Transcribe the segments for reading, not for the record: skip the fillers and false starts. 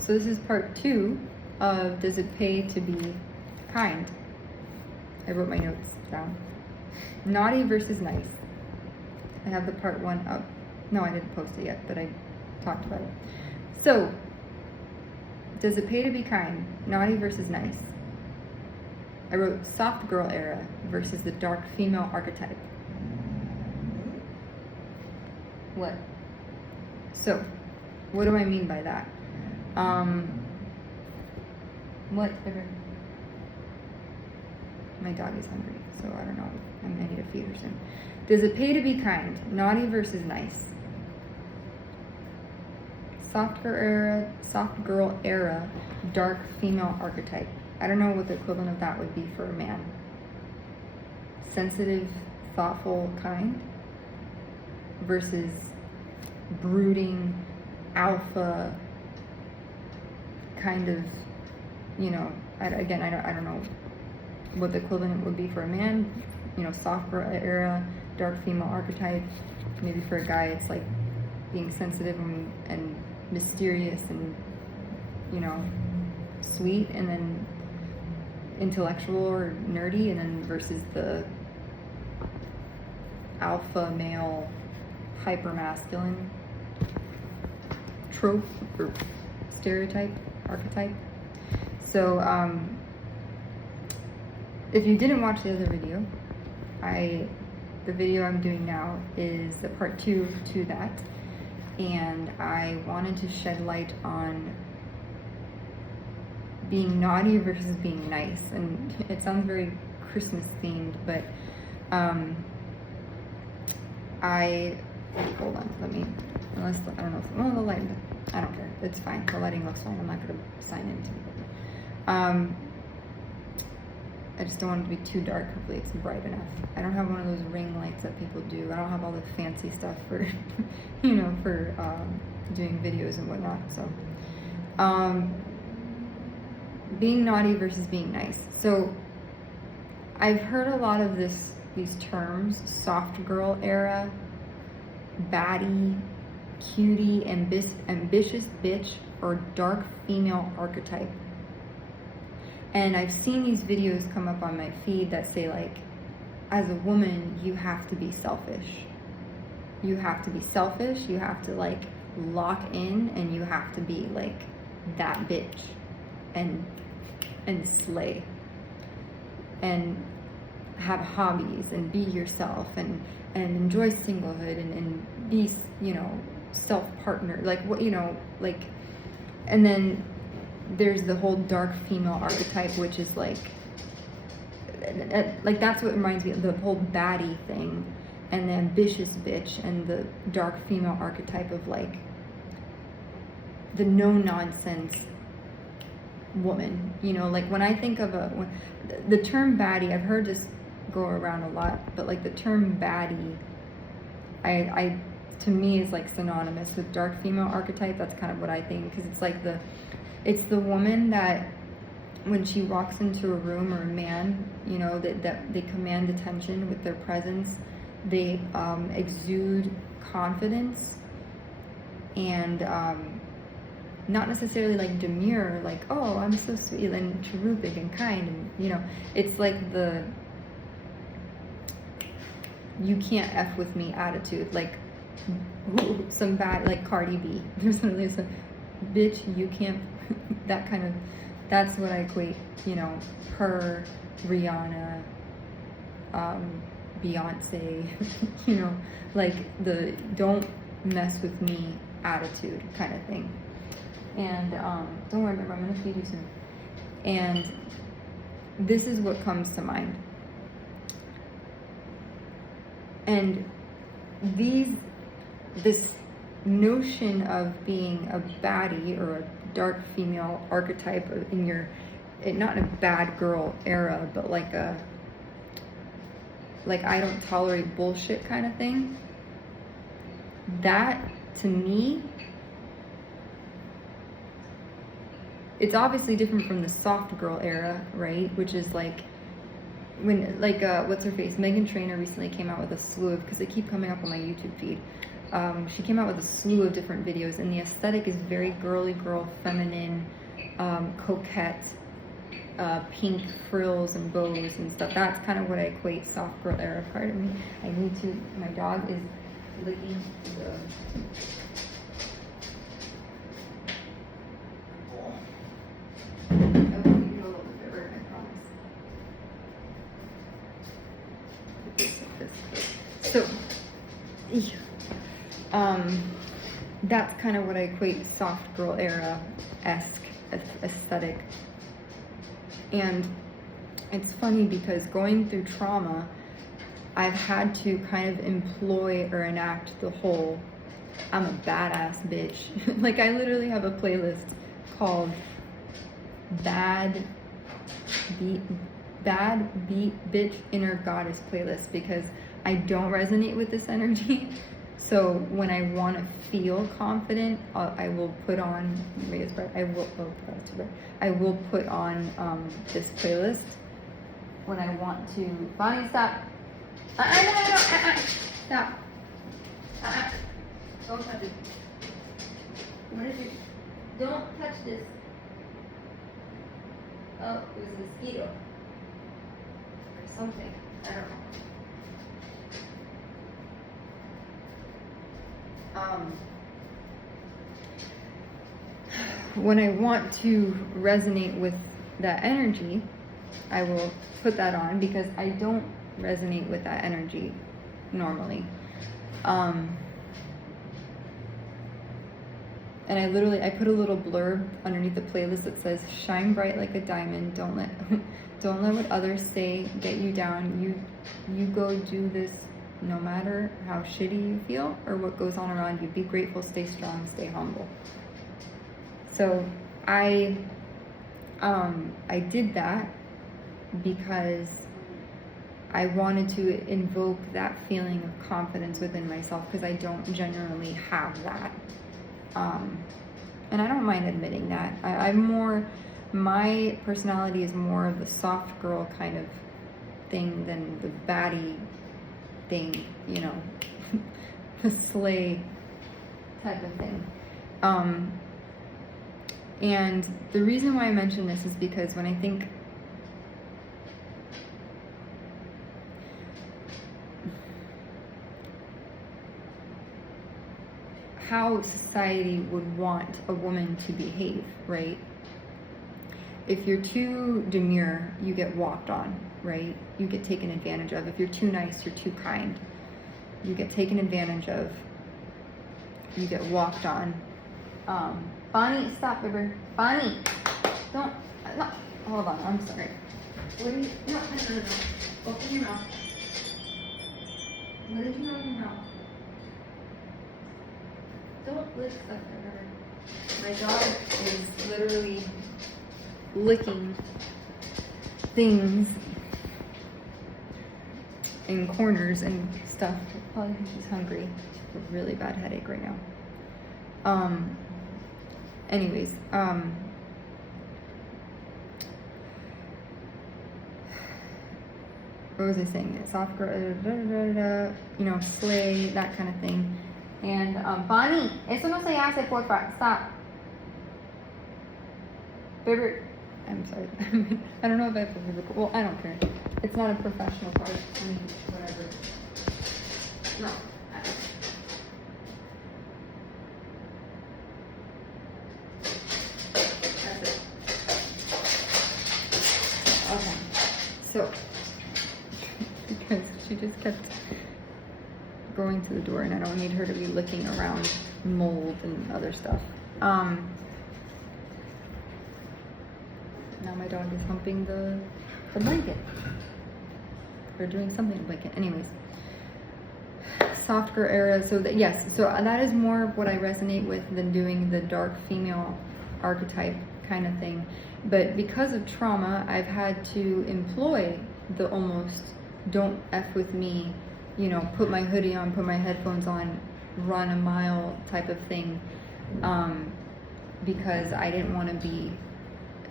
So this is part 2 of Does It Pay to Be Kind? I wrote my notes down. Naughty versus nice. I have the part 1 up. No, I didn't post it yet, but I talked about it. So, does it pay to be kind? Naughty versus nice. I wrote soft girl era versus the dark female archetype. What? So, what do I mean by that? Whatever. My dog is hungry, so I don't know. I'm gonna need to feed her soon. Does it pay to be kind? Naughty versus nice. Soft girl era, dark female archetype. I don't know what the equivalent of that would be for a man. Sensitive, thoughtful, kind versus brooding, alpha, kind of, you know, I don't know what the equivalent would be for a man. You know, soft girl era, dark female archetype. Maybe for a guy it's like being sensitive and mysterious and, you know, sweet, and then intellectual or nerdy, and then versus the alpha male hyper masculine trope or stereotype, archetype. So if you didn't watch the other video, the video I'm doing now is the part 2 to that, and I wanted to shed light on being naughty versus being nice. And it sounds very Christmas themed, but hold on, I don't know, well, the light, I don't care, it's fine, the lighting looks fine, I'm not going to sign into it. I just don't want it to be too dark. Hopefully it's bright enough. I don't have one of those ring lights that people do. I don't have all the fancy stuff for, you know, for doing videos and whatnot. So, being naughty versus being nice. So, I've heard a lot of these terms: soft girl era, baddie, cutie, ambitious bitch, or dark female archetype. And I've seen these videos come up on my feed that say, like, as a woman, you have to be selfish. You have to be selfish, you have to, like, lock in, and you have to be, like, that bitch and slay. And have hobbies and be yourself and enjoy singlehood and be, you know, self-partner. Like, what, you know, like, and then there's the whole dark female archetype, which is like that's what reminds me of the whole baddie thing, and the ambitious bitch, and the dark female archetype of like the no-nonsense woman. You know, like when I think of the term baddie, I've heard this go around a lot, but like the term baddie, I to me is like synonymous with dark female archetype. That's kind of what I think, because it's like it's the woman that when she walks into a room, or a man, you know, that they command attention with their presence. They exude confidence and not necessarily like demure, like, oh, I'm so sweet and cherubic and kind, and, you know, it's like the you can't F with me attitude, like some bad, like Cardi B. There's literally some bitch, you can't, that kind of, that's what I equate, you know, her, Rihanna, Beyonce, you know, like the don't mess with me attitude kind of thing. And don't worry, babe, I'm gonna feed you soon. And this is what comes to mind. And this notion of being a baddie or a dark female archetype in your, not in a bad girl era, but like I don't tolerate bullshit kind of thing, that to me, it's obviously different from the soft girl era, right? Which is like when, like, what's her face? Meghan Trainor recently came out with a slew of, because they keep coming up on my YouTube feed, She came out with a slew of different videos, and the aesthetic is very girly girl, feminine, coquette, pink frills and bows and stuff. That's kind of what I equate soft girl era. Pardon me. I need to. My dog is licking the. I will give you a little bit better, I promise. So, that's kind of what I equate soft girl era-esque aesthetic. And it's funny because going through trauma, I've had to kind of employ or enact the whole I'm a badass bitch. Like, I literally have a playlist called Bad Beat Bitch Inner Goddess playlist, because I don't resonate with this energy. So when I want to feel confident, I will put on I will put on this playlist when I want to. Bonnie, stop! Stop! Don't touch it. What is it? Don't touch this. Oh, it was a mosquito or something. I don't know. When I want to resonate with that energy, I will put that on because I don't resonate with that energy normally. And I put a little blurb underneath the playlist that says, "Shine bright like a diamond. Don't let what others say get you down. You go do this no matter how shitty you feel or what goes on around you. Be grateful, stay strong, stay humble." So I did that because I wanted to invoke that feeling of confidence within myself, because I don't generally have that. And I don't mind admitting that. My personality is more of the soft girl kind of thing than the baddie thing, you know, the slay type of thing. And the reason why I mention this is because when I think how society would want a woman to behave, right? If you're too demure, you get walked on, right? You get taken advantage of. If you're too nice, you're too kind, you get taken advantage of. You get walked on. Bonnie, stop, baby. Bonnie, don't. No, hold on. I'm sorry. What are you? No. Open your mouth. What did you open your mouth? Don't lick stuff everywhere. My dog is literally licking things in corners and stuff. Probably because she's hungry. She has a really bad headache right now. Anyways, what was I saying? Soft girl, you know, slay, that kind of thing. And Bonnie, eso no se hace, porfa. Stop. Baby, I'm sorry. I don't know if I have a physical. Well, I don't care. It's not a professional part. I mean, whatever. No. That's it. Okay. So, because she just kept going to the door, and I don't need her to be licking around mold and other stuff. Now my dog is humping the blanket. Or doing something to the blanket. Anyways. Soft girl era. So that, yes, so that is more of what I resonate with than doing the dark female archetype kind of thing. But because of trauma, I've had to employ the almost don't F with me, you know, put my hoodie on, put my headphones on, run a mile type of thing, because I didn't want to be,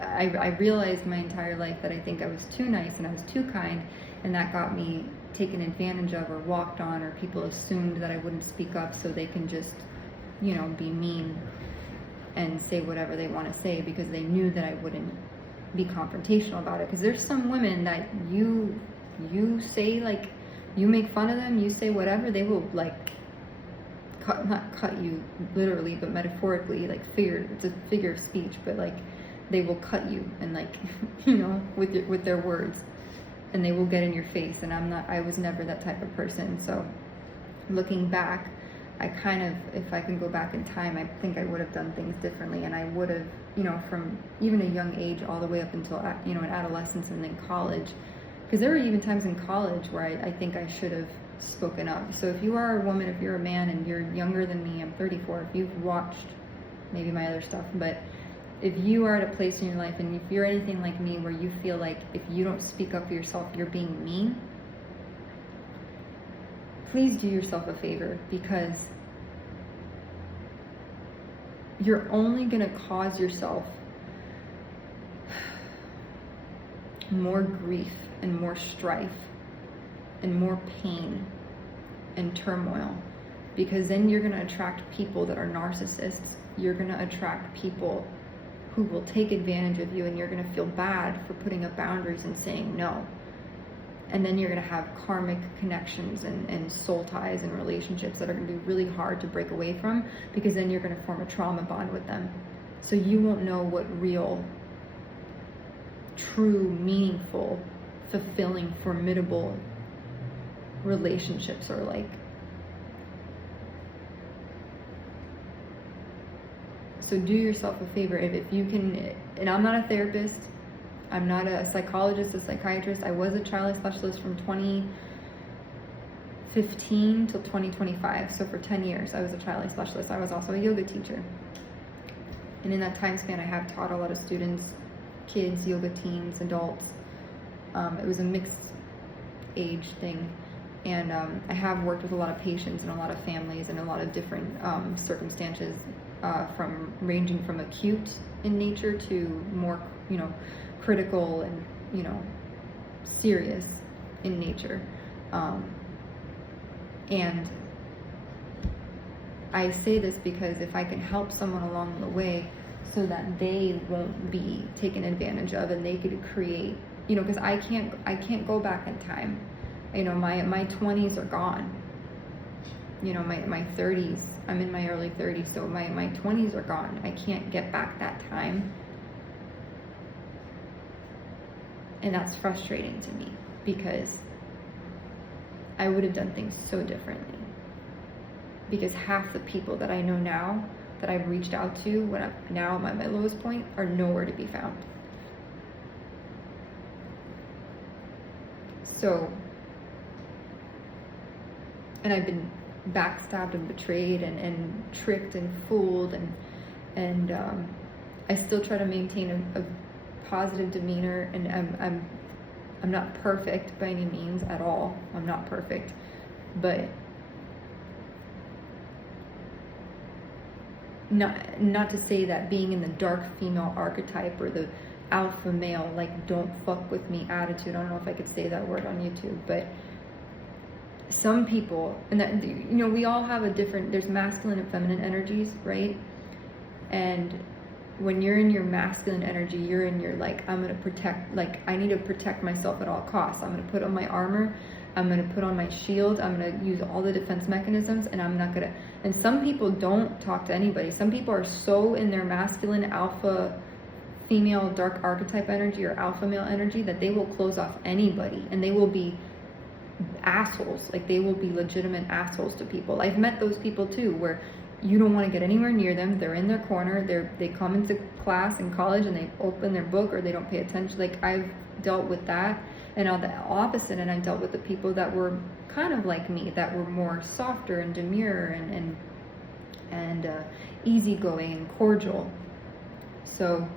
I realized my entire life that I think I was too nice and I was too kind, and that got me taken advantage of or walked on, or people assumed that I wouldn't speak up so they can just, you know, be mean and say whatever they want to say because they knew that I wouldn't be confrontational about it. Because there's some women that you say, like, you make fun of them, you say whatever, they will, like, not cut you literally, but metaphorically, like, it's a figure of speech, but, like, they will cut you, and, like, you know, with their words, and they will get in your face. And I was never that type of person. So looking back, I kind of, if I can go back in time, I think I would have done things differently, and I would have, you know, from even a young age all the way up until, you know, in adolescence and then college, because there were even times in college where I think I should have spoken up. So if you are a woman, if you're a man and you're younger than me, I'm 34, if you've watched maybe my other stuff, but if you are at a place in your life and if you're anything like me where you feel like if you don't speak up for yourself, you're being mean, please do yourself a favor, because you're only going to cause yourself more grief and more strife and more pain and turmoil, because then you're going to attract people that are narcissists. You're going to attract people who will take advantage of you, and you're going to feel bad for putting up boundaries and saying no. And then you're going to have karmic connections and soul ties and relationships that are going to be really hard to break away from, because then you're going to form a trauma bond with them. So you won't know what real, true, meaningful, fulfilling, formidable relationships are like. So do yourself a favor, if you can, and I'm not a therapist, I'm not a psychologist, a psychiatrist. I was a child life specialist from 2015 till 2025. So for 10 years, I was a child life specialist. I was also a yoga teacher. And in that time span, I have taught a lot of students, kids, yoga teens, adults. It was a mixed age thing. And I have worked with a lot of patients and a lot of families and a lot of different circumstances, from ranging from acute in nature to more, you know, critical and, you know, serious in nature. And I say this because if I can help someone along the way so that they won't be taken advantage of, and they could create, you know, because I can't go back in time. You know, my 20s are gone. You know, my 30s, I'm in my early 30s, so my 20s are gone. I can't get back that time. And that's frustrating to me, because I would have done things so differently. Because half the people that I know now, that I've reached out to when I'm now at my lowest point, are nowhere to be found. So, and I've been backstabbed and betrayed and tricked and fooled, and I still try to maintain a positive demeanor, and I'm not perfect by any means at all. I'm not perfect, but not to say that being in the dark female archetype or the alpha male, like, don't fuck with me attitude. I don't know if I could say that word on YouTube, but some people, and that, you know, we all have a different, there's masculine and feminine energies, right? And when you're in your masculine energy, you're in your, like, I'm going to protect, like, I need to protect myself at all costs. I'm going to put on my armor. I'm going to put on my shield. I'm going to use all the defense mechanisms, and I'm not going to, and some people don't talk to anybody. Some people are so in their masculine, alpha, female, dark archetype energy or alpha male energy that they will close off anybody, and they will be assholes. Like, they will be legitimate assholes to people. I've met those people too, where you don't want to get anywhere near them. They're in their corner. They come into class in college and they open their book, or they don't pay attention. Like, I've dealt with that. And on the opposite, and I dealt with the people that were kind of like me, that were more softer and demure and easygoing and cordial. So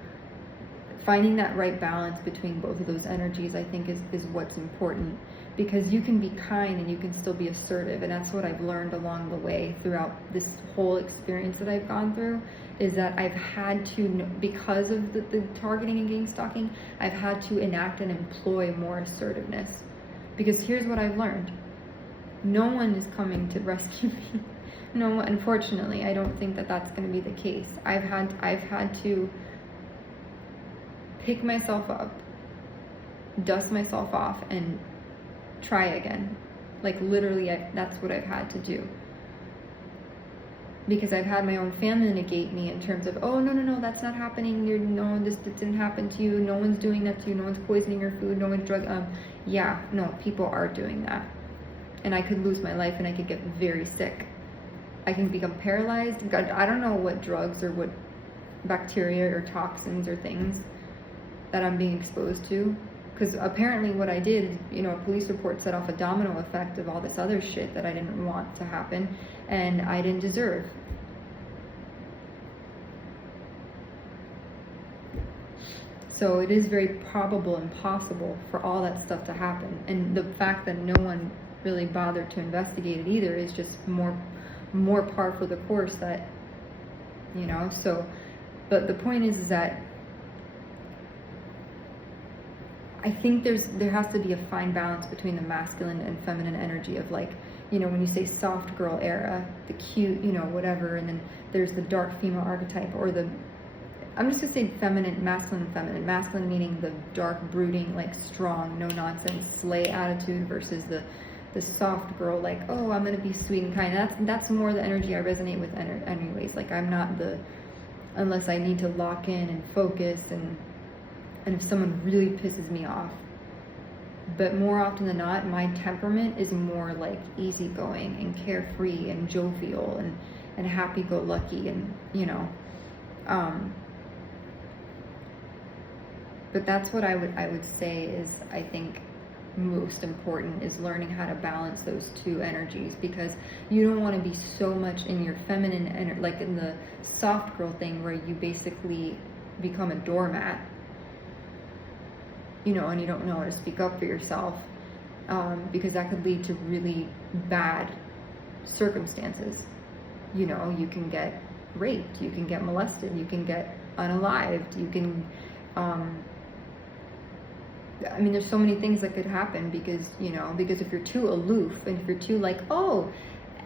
finding that right balance between both of those energies, I think, is what's important. Because you can be kind and you can still be assertive, and that's what I've learned along the way throughout this whole experience that I've gone through, is that I've had to, because of the targeting and gang stalking, I've had to enact and employ more assertiveness, Because here's what I've learned. No one is coming to rescue me. No, unfortunately, I don't think that that's going to be the case. I've had to pick myself up, dust myself off, and try again. Like literally, that's what I've had to do. Because I've had my own family negate me in terms of, oh, no, that's not happening. This didn't happen to you. No one's doing that to you. No one's poisoning your food. No one's yeah, no, people are doing that. And I could lose my life and I could get very sick. I can become paralyzed. God, I don't know what drugs or what bacteria or toxins or things that I'm being exposed to. Because apparently what I did, a police report set off a domino effect of all this other shit that I didn't want to happen and I didn't deserve. So it is very probable and possible for all that stuff to happen. And the fact that no one really bothered to investigate it either is just more par for the course that, so, but the point is that I think there has to be a fine balance between the masculine and feminine energy of like, when you say soft girl era, the cute, whatever, and then there's the dark female archetype, or I'm just gonna say feminine, masculine meaning the dark, brooding, like strong, no nonsense, slay attitude versus the soft girl, like, oh, I'm gonna be sweet and kind. That's more the energy I resonate with anyways. Like I'm not unless I need to lock in and focus and if someone really pisses me off. But more often than not, my temperament is more like easygoing and carefree and jovial and happy-go-lucky and, but that's what I would say is, I think, most important is learning how to balance those two energies, because you don't want to be so much in your feminine energy, like in the soft girl thing where you basically become a doormat, and you don't know how to speak up for yourself, because that could lead to really bad circumstances. You can get raped, you can get molested, you can get unalived, you can there's so many things that could happen because if you're too aloof and if you're too like, oh,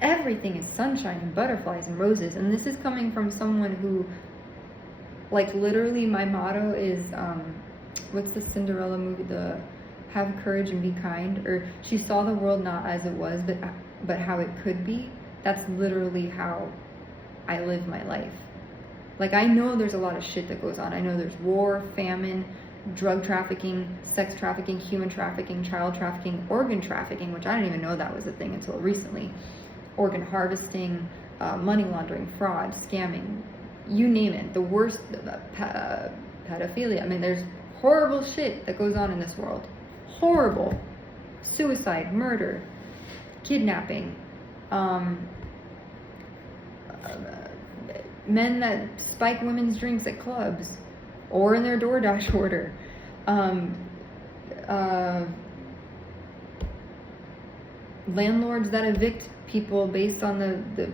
everything is sunshine and butterflies and roses, and this is coming from someone who, like, literally my motto is, what's the Cinderella movie, the have courage and be kind, or she saw the world not as it was, but how it could be. That's literally how I live my life. Like, I know there's a lot of shit that goes on. I know there's war, famine, drug trafficking, sex trafficking, human trafficking, child trafficking, organ trafficking, which I didn't even know that was a thing until recently, organ harvesting, money laundering, fraud, scamming, you name it, the worst, pedophilia. There's horrible shit that goes on in this world. Horrible. Suicide, murder, kidnapping, men that spike women's drinks at clubs or in their DoorDash order, landlords that evict people based on the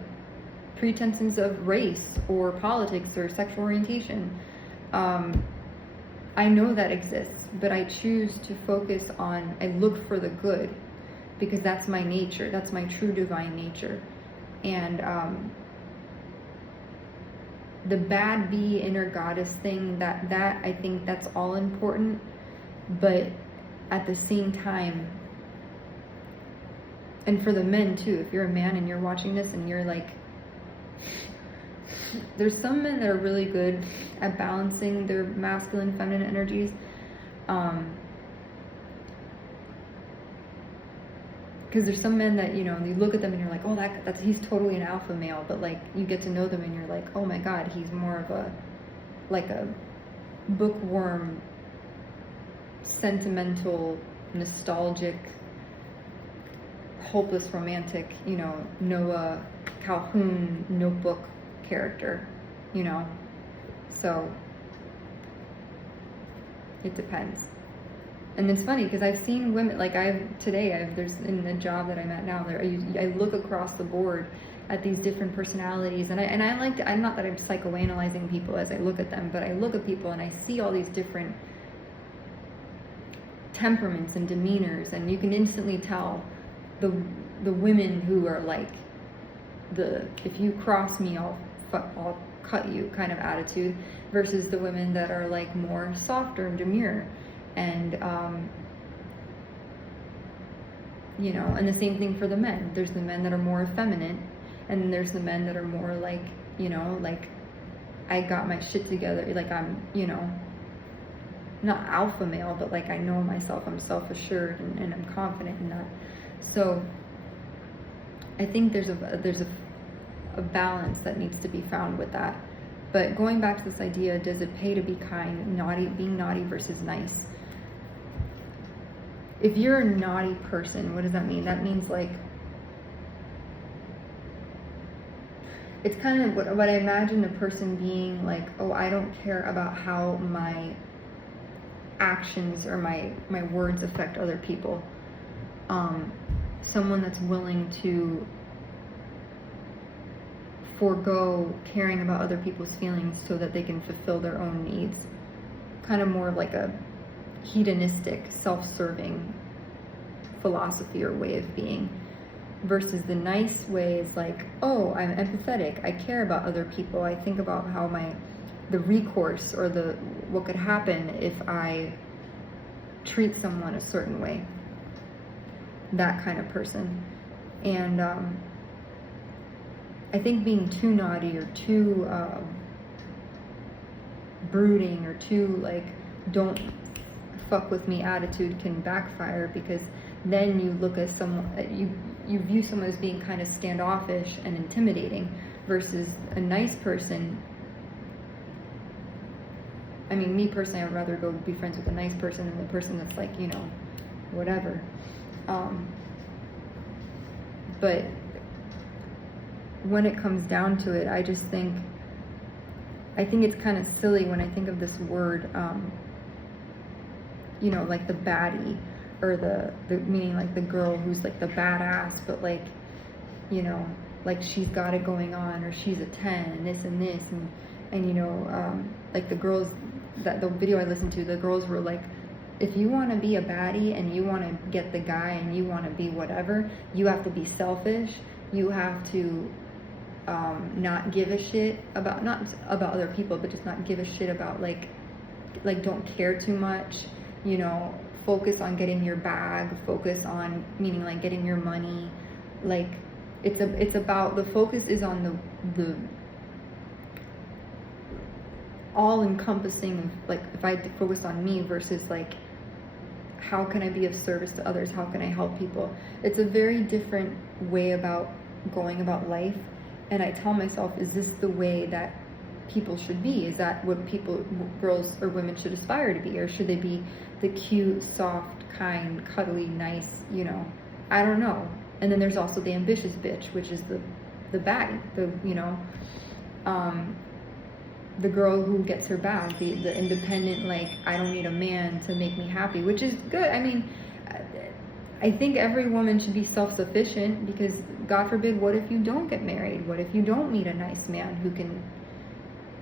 pretenses of race or politics or sexual orientation. I know that exists, but I choose to focus on, I look for the good, because that's my nature, that's my true divine nature. And the bad bee inner goddess thing, that I think that's all important, but at the same time, and for the men too, if you're a man and you're watching this and you're like, there's some men that are really good at balancing their masculine, feminine energies. Because there's some men that, you look at them and you're like, oh, that's he's totally an alpha male, but like you get to know them and you're like, oh my God, he's more of a bookworm, sentimental, nostalgic, hopeless romantic, Noah Calhoun notebook character, so it depends. And it's funny because I've seen women, like there's in the job that I'm at now, I look across the board at these different personalities, and I like to, I'm not that I'm psychoanalyzing people as I look at them, but I look at people and I see all these different temperaments and demeanors, and you can instantly tell the women who are like the if you cross me I'll cut you kind of attitude, versus the women that are like more softer and demure, and you know, and the same thing for the men. There's the men that are more effeminate, and there's the men that are more like, you know, like I got my shit together, like I'm, you know, not alpha male, but like I know myself, I'm self-assured, and I'm confident in that. So I think there's a balance that needs to be found with that. But going back to this idea, does it pay to be kind, being naughty versus nice? If you're a naughty person, what does that mean? That means like, it's kind of what I imagine a person being like, oh, I don't care about how my actions or my words affect other people. Someone that's willing to forego caring about other people's feelings so that they can fulfill their own needs. Kind of more like a hedonistic, self-serving philosophy or way of being. Versus the nice way is like, oh, I'm empathetic, I care about other people, I think about how the recourse or what could happen if I treat someone a certain way. That kind of person. And I think being too naughty or too brooding or too like don't fuck with me attitude can backfire, because then you look at someone, you view someone as being kind of standoffish and intimidating, versus a nice person. I mean, me personally, I would rather go be friends with a nice person than the person that's like, you know, whatever. But when it comes down to it, I just think it's kind of silly when I think of this word, you know, like the baddie, or the meaning like the girl who's like the badass, but like, you know, like she's got it going on, or she's a 10 and this, and you know, like the girls, that the video I listened to, the girls were like, if you want to be a baddie and you want to get the guy and you want to be whatever, you have to be selfish, you have to not give a shit about, not about other people, but just not give a shit about like don't care too much, you know, focus on getting your bag, focus on, meaning like getting your money, like it's about, the focus is on the all encompassing of like, if I focus on me versus like how can I be of service to others, how can I help people. It's a very different way about going about life. And I tell myself, is this the way that people should be? Is that what people, girls or women, should aspire to be? Or should they be the cute, soft, kind, cuddly, nice, you know? I don't know. And then there's also the ambitious bitch, which is the baddie, you know, the girl who gets her bag, the independent, like, I don't need a man to make me happy, which is good. I mean, I think every woman should be self-sufficient, because God forbid, what if you don't get married? What if you don't meet a nice man who can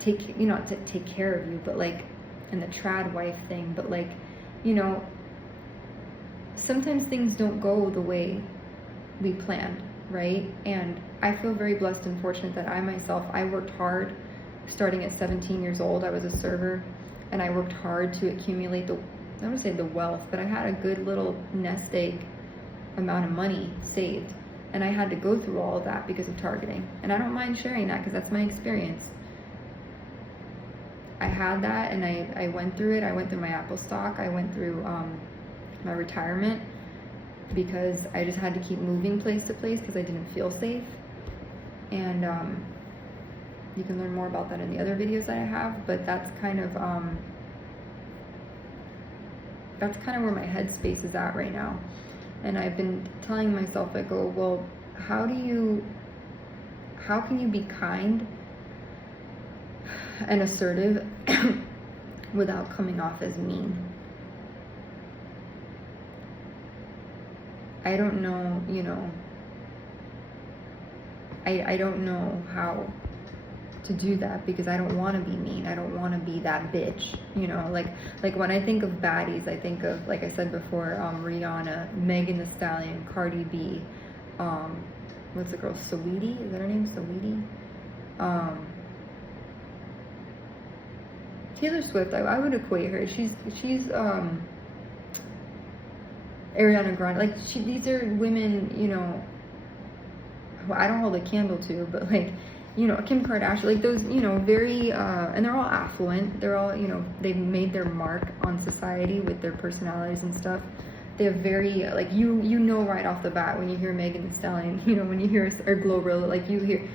take, you know, to take care of you, but like, and the trad wife thing, but like, you know, sometimes things don't go the way we planned, right? And I feel very blessed and fortunate that I worked hard. Starting at 17 years old, I was a server, and I worked hard to accumulate I don't want to say the wealth, but I had a good little nest egg amount of money saved, and I had to go through all of that because of targeting. And I don't mind sharing that, because that's my experience. I had that, and I went through it. I went through my Apple stock. I went through my retirement, because I just had to keep moving place to place because I didn't feel safe. And you can learn more about that in the other videos that I have, but that's kind of where my headspace is at right now. And I've been telling myself, I go, well, how can you be kind and assertive without coming off as mean? I don't know, you know, I don't know how to do that because I don't want to be mean. I don't want to be that bitch, you know. Like when I think of baddies, I think of, like I said before, Rihanna, Megan Thee Stallion, Cardi B, what's the girl, Saweetie? Is that her name, Saweetie? Taylor Swift. I would equate her. She's Ariana Grande. Like these are women, you know. Well, I don't hold a candle to, but like, you know, Kim Kardashian, like those, you know, very, and they're all affluent. They're all, you know, they've made their mark on society with their personalities and stuff. They have very, like, you know right off the bat when you hear Megan Thee Stallion, you know, when you hear, or Glorilla, like you hear,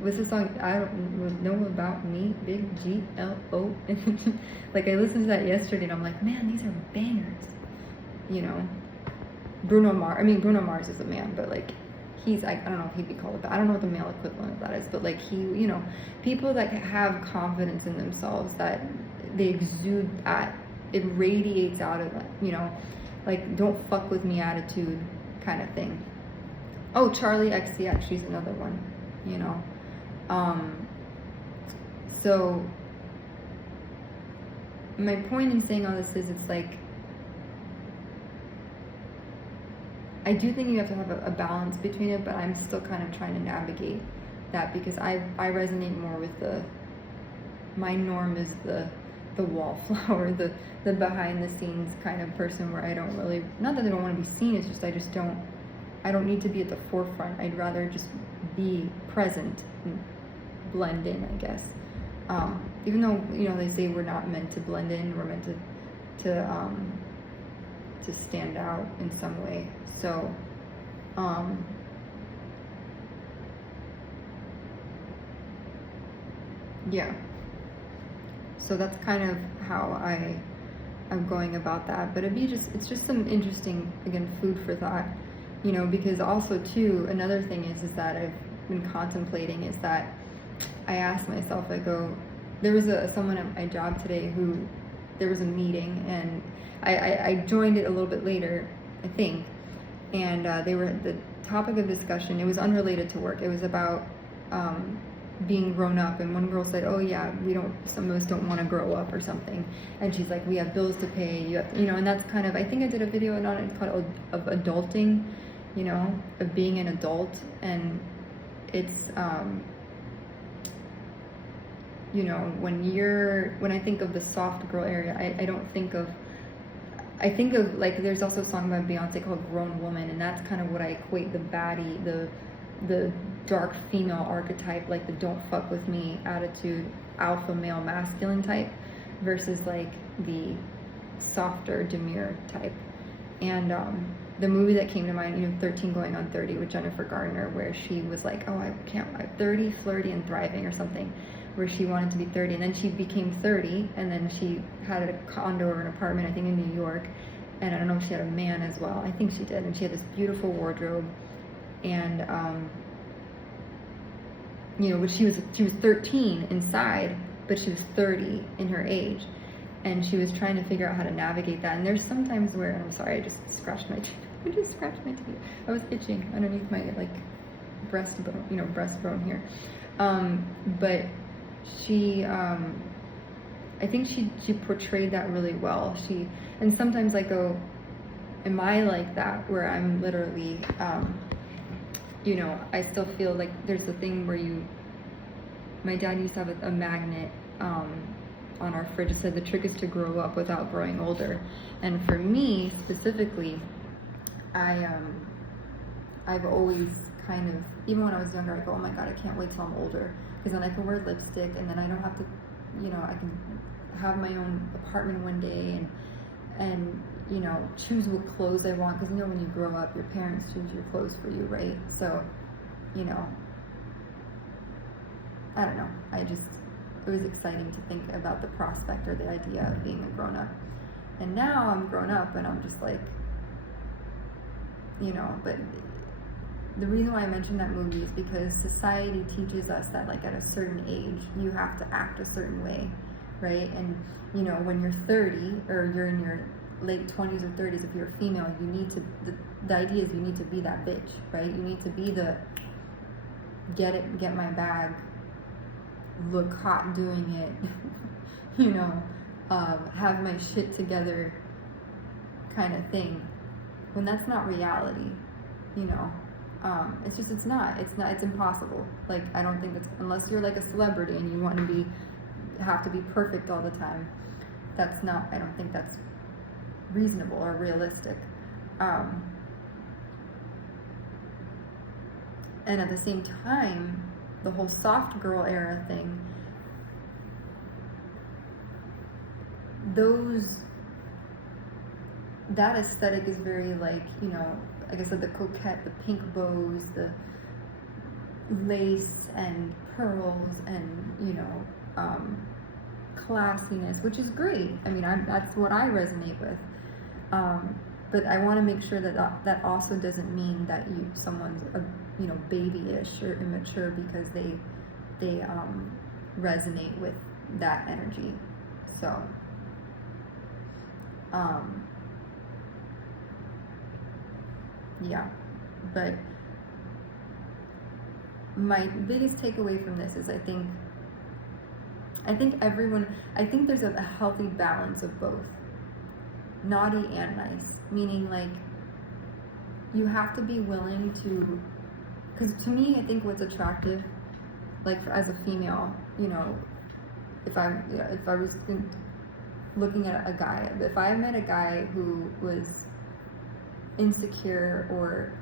what's the song, I don't know about me, Big G-L-O. Like I listened to that yesterday and I'm like, man, these are bangers, you know. Bruno Mars is a man, but like, I don't know if he'd be called I don't know what the male equivalent of that is, but like you know, people that have confidence in themselves, that they exude that, it radiates out of them, you know, like don't fuck with me attitude kind of thing. Oh, Charlie XCX, she's another one, you know. So my point in saying all this is, it's like, I do think you have to have a balance between it, but I'm still kind of trying to navigate that because I resonate more with my norm is the wallflower, the behind the scenes kind of person where I don't really, not that I don't want to be seen, it's just I don't need to be at the forefront. I'd rather just be present and blend in, I guess. Even though, you know, they say we're not meant to blend in, we're meant to stand out in some way. So, yeah. So that's kind of how I'm going about that. But it's just some interesting, again, food for thought, you know, because also too, another thing is that I've been contemplating is that I asked myself, I go, there was someone at my job today who, there was a meeting and I joined it a little bit later, I think, and they were, the topic of discussion, it was unrelated to work, it was about being grown up, and one girl said, oh yeah, some of us don't want to grow up or something, and she's like, we have bills to pay, you know, and that's kind of, I think I did a video on it called of adulting, you know, of being an adult, and it's, you know, when I think of the soft girl area, I think of like, there's also a song by Beyonce called Grown Woman, and that's kind of what I equate the baddie, the dark female archetype, like the don't fuck with me attitude, alpha male masculine type, versus like the softer demure type. And the movie that came to mind, you know, 13 Going on 30 with Jennifer Garner, where she was like, oh, I'm 30, flirty and thriving or something, where she wanted to be 30, and then she became 30, and then she had a condo or an apartment, I think in New York, and I don't know if she had a man as well, I think she did, and she had this beautiful wardrobe, and you know, but she was 13 inside, but she was 30 in her age, and she was trying to figure out how to navigate that. And there's sometimes where, and I'm sorry, I just scratched my teeth. I was itching underneath my like breastbone, you know, breastbone here. But she, I think she portrayed that really well. And sometimes I go, am I like that, where I'm literally, you know, I still feel like there's a thing where my dad used to have a magnet on our fridge that said the trick is to grow up without growing older. And for me specifically, I've always kind of, even when I was younger, I go, oh my God, I can't wait till I'm older, because then I can wear lipstick, and then I don't have to, you know, I can have my own apartment one day, and you know, choose what clothes I want, because you know, when you grow up, your parents choose your clothes for you, right? So, you know, I don't know, it was exciting to think about the prospect or the idea of being a grown-up. And now I'm grown up and I'm just like, you know, but the reason why I mentioned that movie is because society teaches us that like at a certain age, you have to act a certain way, right? And you know, when you're 30 or you're in your late 20s or 30s, if you're a female, you need to, the idea is you need to be that bitch, right? You need to be the get my bag look hot doing it, you know, have my shit together kind of thing, when that's not reality, you know. It's not, it's impossible. Like, I don't think that's, unless you're like a celebrity and you want to have to be perfect all the time, that's not, I don't think that's reasonable or realistic. And at the same time, the whole soft girl era thing, that aesthetic is very, like, you know, like I said, the coquette, the pink bows, the lace and pearls, and, you know, classiness, which is great. I mean, that's what I resonate with. But I want to make sure that also doesn't mean that someone's you know, babyish or immature because they resonate with that energy. So yeah, but my biggest takeaway from this is I think there's a healthy balance of both, naughty and nice, meaning, like, you have to be willing to, because to me, I think what's attractive, like, as a female, you know, if I was looking at a guy, if I met a guy who was insecure or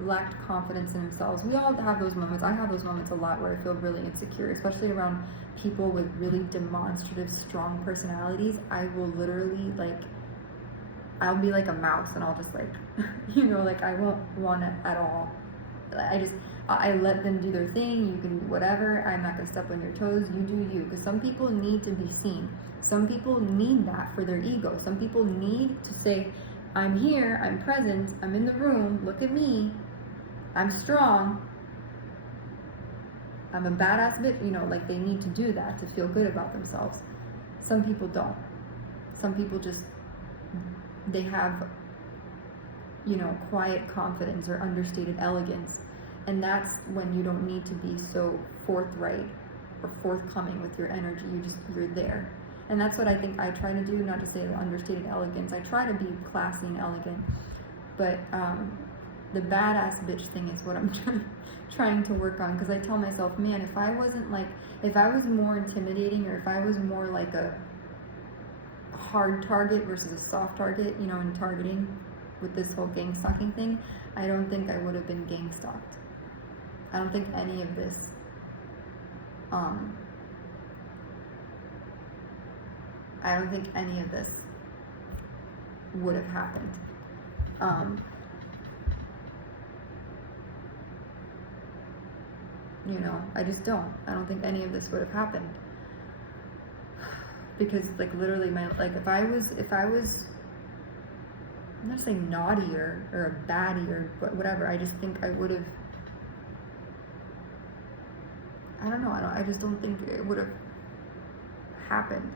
lacked confidence in themselves, we all have those moments. I have those moments a lot where I feel really insecure, especially around people with really demonstrative, strong personalities. I will literally, like, I'll be like a mouse and I'll just, like, you know, like, I won't want it at all. I let them do their thing. You can do whatever. I'm not gonna step on your toes. You do you. Because some people need to be seen. Some people need that for their ego. Some people need to say, I'm here, I'm present, I'm in the room, look at me, I'm strong, I'm a badass bitch, you know, like, they need to do that to feel good about themselves. Some people don't. Some people just, they have, you know, quiet confidence or understated elegance, and that's when you don't need to be so forthright or forthcoming with your energy. You're there. And that's what I think I try to do, not to say the understated elegance. I try to be classy and elegant, but the badass bitch thing is what I'm trying to work on, because I tell myself, man, if I was more intimidating, or if I was more like a hard target versus a soft target, you know, in targeting with this whole gang stalking thing, I don't think I would have been gang stalked. I don't think any of this would have happened. You know, I just don't. I don't think any of this would have happened. Because, like, literally, if I was, I'm not saying naughty or a baddie or whatever, I just think I would have, I don't know, I just don't think it would have happened.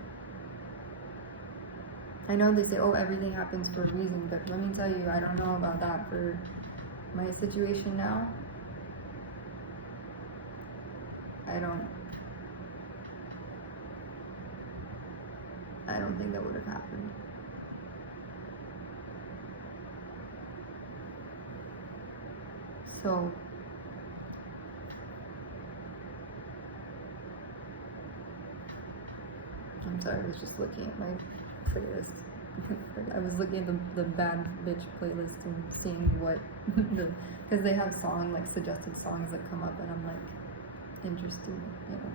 I know they say, oh, everything happens for a reason, but let me tell you, I don't know about that for my situation now. I don't think that would have happened. So, I'm sorry, I was just looking at my playlist. I was looking at the bad bitch playlist and seeing what because they have suggested songs that come up, and I'm like, interested, you know.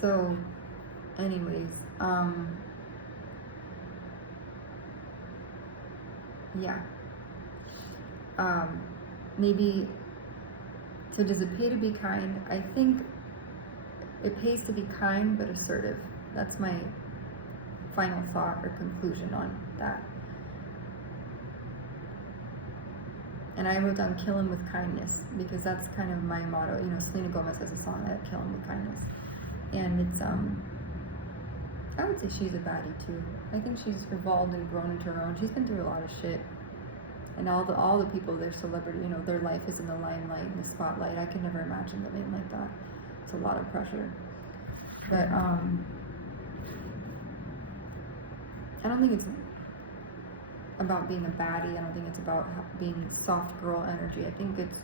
So, anyways, yeah. Maybe, so does it pay to be kind? I think it pays to be kind but assertive. That's my final thought or conclusion on that. And I wrote down kill him with kindness, because that's kind of my motto. You know, Selena Gomez has a song that kill him with kindness. And it's, I would say she's a baddie too. I think she's evolved and grown into her own. She's been through a lot of shit. and all the people, their celebrity, you know, their life is in the limelight, in the spotlight. I could never imagine living like that. It's a lot of pressure. But I don't think it's about being a baddie. I don't think it's about being soft girl energy. I think it's,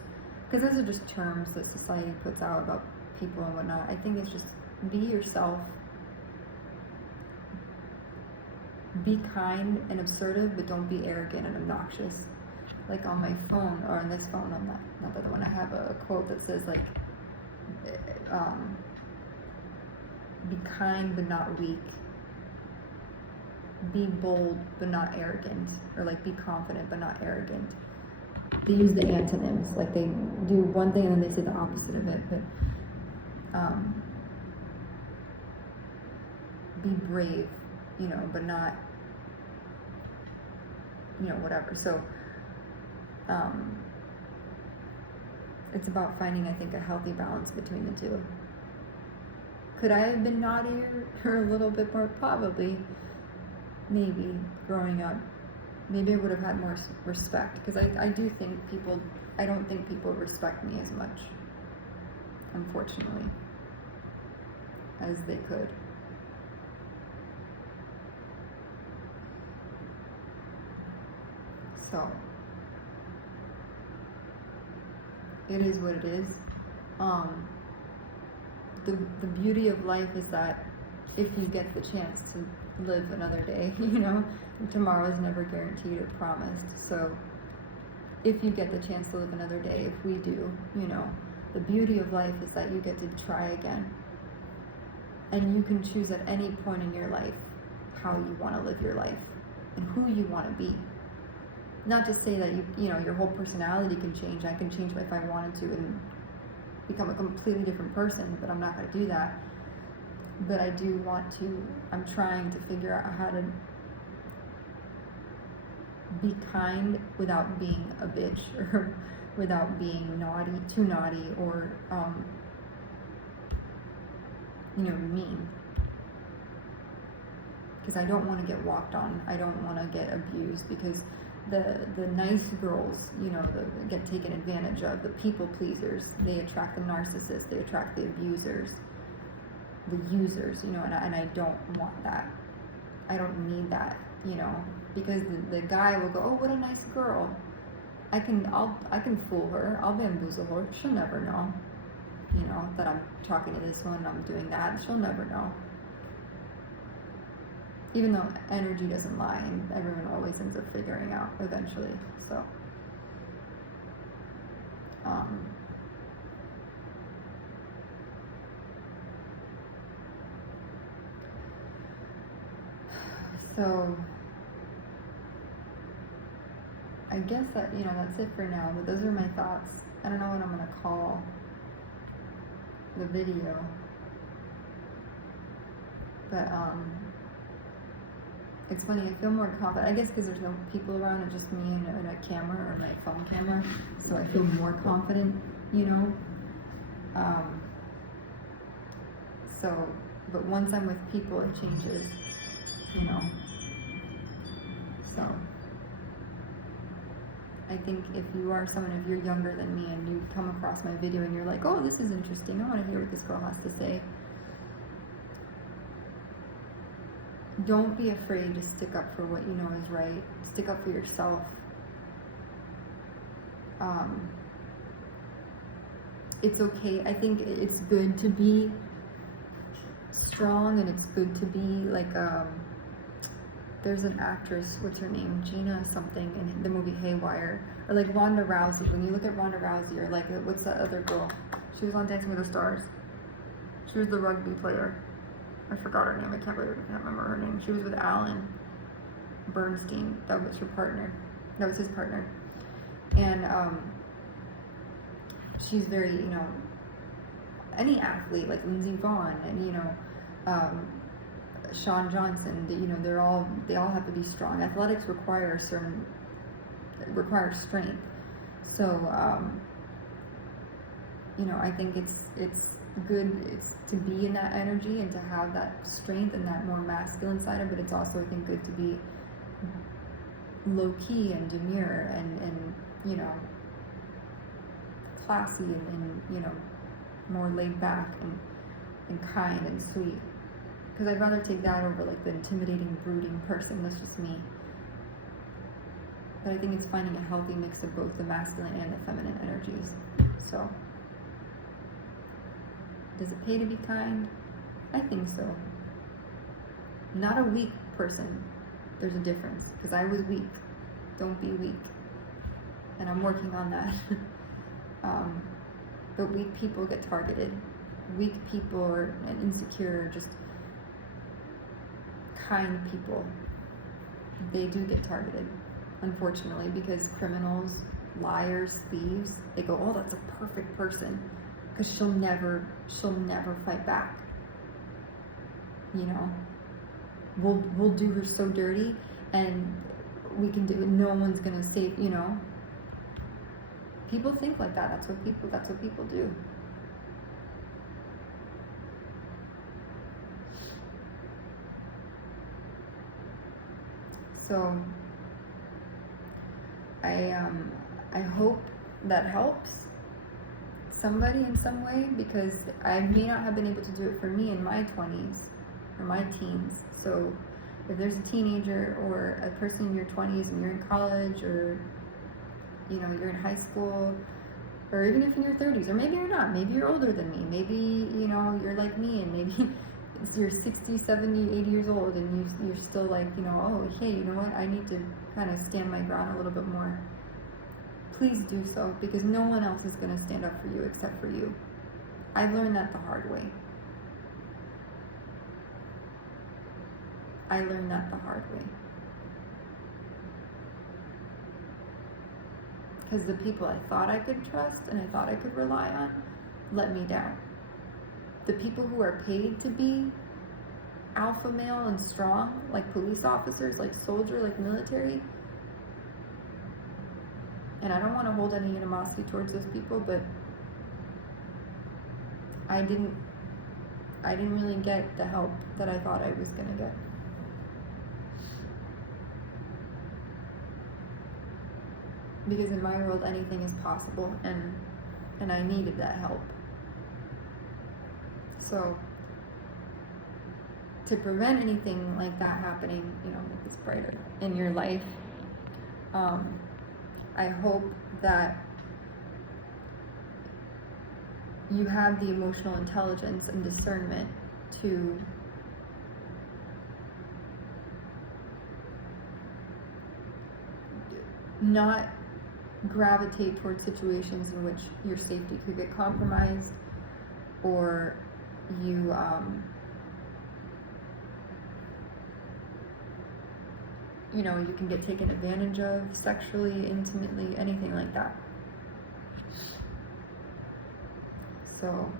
because those are just terms that society puts out about people and whatnot. I think it's just be yourself. Be kind and assertive, but don't be arrogant and obnoxious. Like on my phone, or on this phone, on that, not the other one, I have a quote that says like, be kind but not weak. Be bold but not arrogant. Or like be confident but not arrogant. They use the antonyms, like they do one thing and then they say the opposite of it, but be brave, you know, but not, you know, whatever. So it's about finding, I think, a healthy balance between the two. Could I have been naughtier or a little bit more? Probably. Maybe growing up. Maybe I would have had more respect, because I do think people, I don't think people respect me as much, unfortunately, as they could. So, it is what it is. The beauty of life is that if you get the chance to live another day, you know, tomorrow is never guaranteed or promised. So if you get the chance to live another day, if we do, you know, the beauty of life is that you get to try again. And you can choose at any point in your life how you want to live your life and who you want to be. Not to say that you know, your whole personality can change. I can change if I wanted to and become a completely different person, but I'm not going to do that. But I do want to, I'm trying to figure out how to be kind without being a bitch, or without being naughty, too naughty, or, you know, mean. Because I don't want to get walked on. I don't want to get abused, because the nice girls, you know, get taken advantage of. The people pleasers, they attract the narcissists, they attract the abusers, the users, you know, and I don't want that. I don't need that, you know, because the guy will go, oh, what a nice girl. I can fool her. I'll bamboozle her. She'll never know, you know, that I'm talking to this one, I'm doing that. She'll never know. Even though energy doesn't lie, and everyone always ends up figuring out eventually. So, so I guess that, you know, that's it for now. But those are my thoughts. I don't know what I'm gonna call the video, but it's funny, I feel more confident, I guess because there's no people around, it's just me and a camera, or my phone camera, so I feel more confident, you know. So, but once I'm with people, it changes, you know. So, I think if you are someone, if you're younger than me and you come across my video and you're like, oh, this is interesting, I want to hear what this girl has to say. Don't be afraid to stick up for what you know is right. Stick up for yourself. It's okay. I think it's good to be strong, and it's good to be like, there's an actress, what's her name? Gina something in the movie Haywire. Or like Ronda Rousey. When you look at Ronda Rousey, or like, what's that other girl? She was on Dancing with the Stars. She was the rugby player. I forgot her name. I can't remember her name. She was with Alan Bernstein. That was her partner. That was his partner. And she's very, you know, any athlete, like Lindsey Vonn, and, you know, Shawn Johnson, you know, they all have to be strong. Athletics requires strength. So, you know, I think it's good to be in that energy and to have that strength and that more masculine side of it. But it's also, I think, good to be low key and demure and you know, classy and you know, more laid back and kind and sweet. Because I'd rather take that over like the intimidating, brooding person. That's just me. But I think it's finding a healthy mix of both the masculine and the feminine energies. So, does it pay to be kind? I think so. Not a weak person. There's a difference. Because I was weak. Don't be weak. And I'm working on that. But weak people get targeted. Weak people and insecure, just kind people, they do get targeted, unfortunately, because criminals, liars, thieves, they go, oh, that's a perfect person, because she'll never fight back. You know, we'll do her so dirty, and we can do it. No one's gonna save. You know, people think like that. That's what people do. So I hope that helps somebody in some way, because I may not have been able to do it for me in my 20s or my teens. So if there's a teenager or a person in your 20s and you're in college, or you know, you're in high school, or even if in your 30s, or maybe you're not, maybe you're older than me, maybe you know, you're like me, and maybe you're 60, 70, 80 years old, and you're still like, you know, oh, hey, you know what, I need to kind of stand my ground a little bit more. Please do so, because no one else is going to stand up for you except for you. I learned that the hard way. I learned that the hard way. Because the people I thought I could trust and I thought I could rely on let me down. The people who are paid to be alpha male and strong, like police officers, like soldier, like military, and I don't want to hold any animosity towards those people, but I didn't really get the help that I thought I was gonna get. Because in my world, anything is possible, and I needed that help. So, to prevent anything like that happening, you know, make this brighter in your life, I hope that you have the emotional intelligence and discernment to not gravitate towards situations in which your safety could get compromised, or you you know, you can get taken advantage of sexually, intimately, anything like that. So